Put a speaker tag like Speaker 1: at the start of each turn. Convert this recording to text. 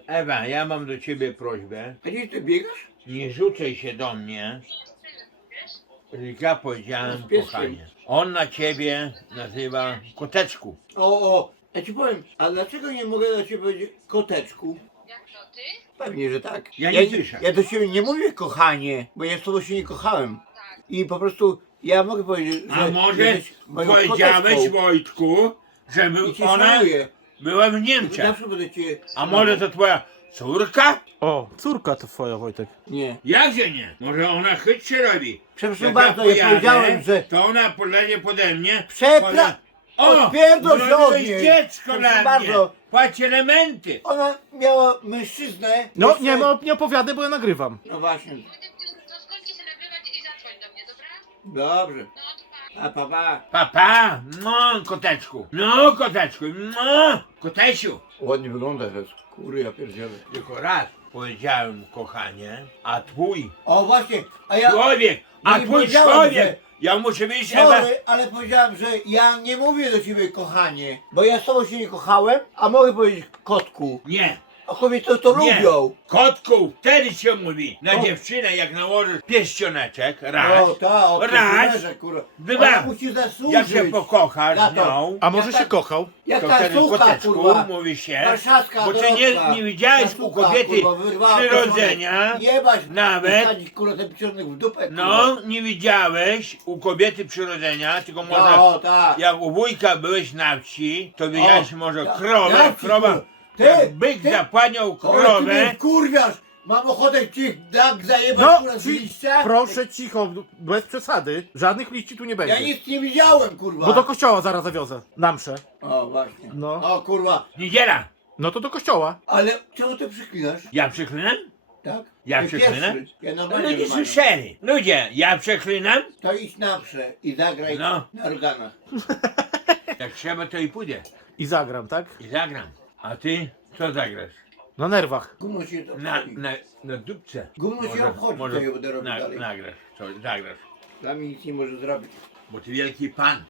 Speaker 1: Ewa, ja mam do ciebie prośbę.
Speaker 2: A gdzie ty biegasz?
Speaker 1: Nie rzucaj się do mnie. Ja powiedziałem
Speaker 2: Z pieskiem.
Speaker 1: kochanie. On na ciebie nazywa koteczku.
Speaker 2: O, ja ci powiem, a dlaczego nie mogę do ciebie powiedzieć koteczku?
Speaker 3: Jak to ty?
Speaker 2: Pewnie, że tak.
Speaker 1: Ja nie słyszę.
Speaker 2: Ja do ciebie nie mówię kochanie, bo ja z tobą się nie kochałem.
Speaker 3: Tak.
Speaker 2: I po prostu ja mogę powiedzieć, że
Speaker 1: A może
Speaker 2: jesteś moją
Speaker 1: powiedziałeś
Speaker 2: koteczką
Speaker 1: Wojtku, żeby
Speaker 2: i cię
Speaker 1: ona
Speaker 2: szanuję.
Speaker 1: była w
Speaker 2: I
Speaker 1: Niemczech.
Speaker 2: zawsze będę cię
Speaker 1: A może to twoja córka?
Speaker 4: O, córka to twoja, Wojtek.
Speaker 2: Nie.
Speaker 1: Jakże nie? Może ona chytrze robi.
Speaker 2: Przepraszam
Speaker 1: Jak
Speaker 2: bardzo, ja
Speaker 1: pojadę,
Speaker 2: powiedziałem, że...
Speaker 1: to ona polezie pode mnie.
Speaker 2: Odpierdol się od
Speaker 1: urodziłeś
Speaker 2: niej.
Speaker 1: dziecko
Speaker 2: Proszę
Speaker 1: dla mnie.
Speaker 2: bardzo.
Speaker 1: Płać elementy.
Speaker 2: Ona miała mężczyznę.
Speaker 4: No,
Speaker 2: jeszcze-
Speaker 4: nie opowiadaj, bo ja nagrywam.
Speaker 2: No właśnie.
Speaker 3: Wojtek, to skończy się nagrywać i zadzwoń do mnie, dobra?
Speaker 2: Dobrze.
Speaker 3: No to pa.
Speaker 2: Pa.
Speaker 1: Papa, no koteczku. No koteczku, no kotesiu.
Speaker 2: Ładnie wygląda teraz. Kury, ja pierdzielę.
Speaker 1: Tylko raz powiedziałem kochanie, a twój
Speaker 2: O właśnie, a ja...
Speaker 1: człowiek, a
Speaker 2: nie
Speaker 1: twój
Speaker 2: powiedziałem,
Speaker 1: człowiek,
Speaker 2: że-
Speaker 1: ja muszę być Ewa.
Speaker 2: Sorry, ale powiedziałem, że ja nie mówię do ciebie kochanie, bo ja z tobą się nie kochałem, a mogę powiedzieć kotku.
Speaker 1: Nie,
Speaker 2: A kobiety to
Speaker 1: nie.
Speaker 2: lubią.
Speaker 1: Kotku, wtedy się mówi. Na
Speaker 2: O.
Speaker 1: dziewczynę jak nałożysz pierścioneczek, raz,
Speaker 2: O, ta, o,
Speaker 1: raz,
Speaker 2: kurwa.
Speaker 1: dwa.
Speaker 2: Ona musi zasłużyć.
Speaker 1: jak się pokochasz
Speaker 2: Za
Speaker 1: z
Speaker 2: to.
Speaker 1: nią,
Speaker 4: A może
Speaker 2: Ja
Speaker 4: się
Speaker 2: tak-
Speaker 4: kochał?
Speaker 2: Jak
Speaker 1: to
Speaker 2: ta
Speaker 1: wtedy
Speaker 2: suka,
Speaker 1: koteczku
Speaker 2: kurwa.
Speaker 1: mówi się,
Speaker 2: Warszawska
Speaker 1: bo ty
Speaker 2: Dorotka.
Speaker 1: nie widziałeś
Speaker 2: Ta
Speaker 1: u
Speaker 2: suka,
Speaker 1: kobiety
Speaker 2: kurwa, wyrwała
Speaker 1: przyrodzenia,
Speaker 2: pieczątek. Jebać,
Speaker 1: nawet.
Speaker 2: wsadzić, kurwa, ten pieczątek w dupę, kurwa.
Speaker 1: no nie widziałeś u kobiety przyrodzenia, tylko może
Speaker 2: No, tak.
Speaker 1: jak u wujka byłeś na wsi, to widziałeś może
Speaker 2: ja-
Speaker 1: krowę,
Speaker 2: ja ci
Speaker 1: krowa,
Speaker 2: tu- ty,
Speaker 1: jak byk
Speaker 2: ty-
Speaker 1: zapłaniał
Speaker 2: O, ty mnie
Speaker 1: krowę,
Speaker 2: wkurwiasz. Mam ochotę ci tak zajebać,
Speaker 4: No,
Speaker 2: kurwa, z
Speaker 4: ci,
Speaker 2: liścia.
Speaker 4: proszę cicho, bez przesady. Żadnych liści tu nie
Speaker 2: Ja
Speaker 4: będzie.
Speaker 2: nic nie widziałem, kurwa.
Speaker 4: Bo do kościoła zaraz zawiozę. Na mszę.
Speaker 2: O, właśnie.
Speaker 4: No.
Speaker 2: O, kurwa.
Speaker 1: niedziela.
Speaker 4: No to do kościoła.
Speaker 2: Ale czemu ty przyklinasz?
Speaker 1: Ja przeklinam?
Speaker 2: Tak?
Speaker 1: Ja
Speaker 2: Ty
Speaker 1: przeklinam?
Speaker 2: pierwszy. Ja
Speaker 1: No
Speaker 2: normalnie
Speaker 1: ludzie
Speaker 2: wymawiam.
Speaker 1: słyszeli. Ludzie, ja przeklinam?
Speaker 2: To idź na wsze i zagraj
Speaker 1: No.
Speaker 2: na organach.
Speaker 1: Jak trzeba to i pójdę.
Speaker 4: I zagram, tak?
Speaker 1: I zagram. A ty co zagrasz?
Speaker 4: Na nerwach.
Speaker 2: Gówno się to
Speaker 1: Na,
Speaker 2: obchodzi.
Speaker 1: na dupce.
Speaker 2: Gówno się obchodzi, co ja będę robił dalej.
Speaker 1: nagrasz, co zagrasz.
Speaker 2: Dla mnie nic nie może zrobić.
Speaker 1: Bo ty wielki pan.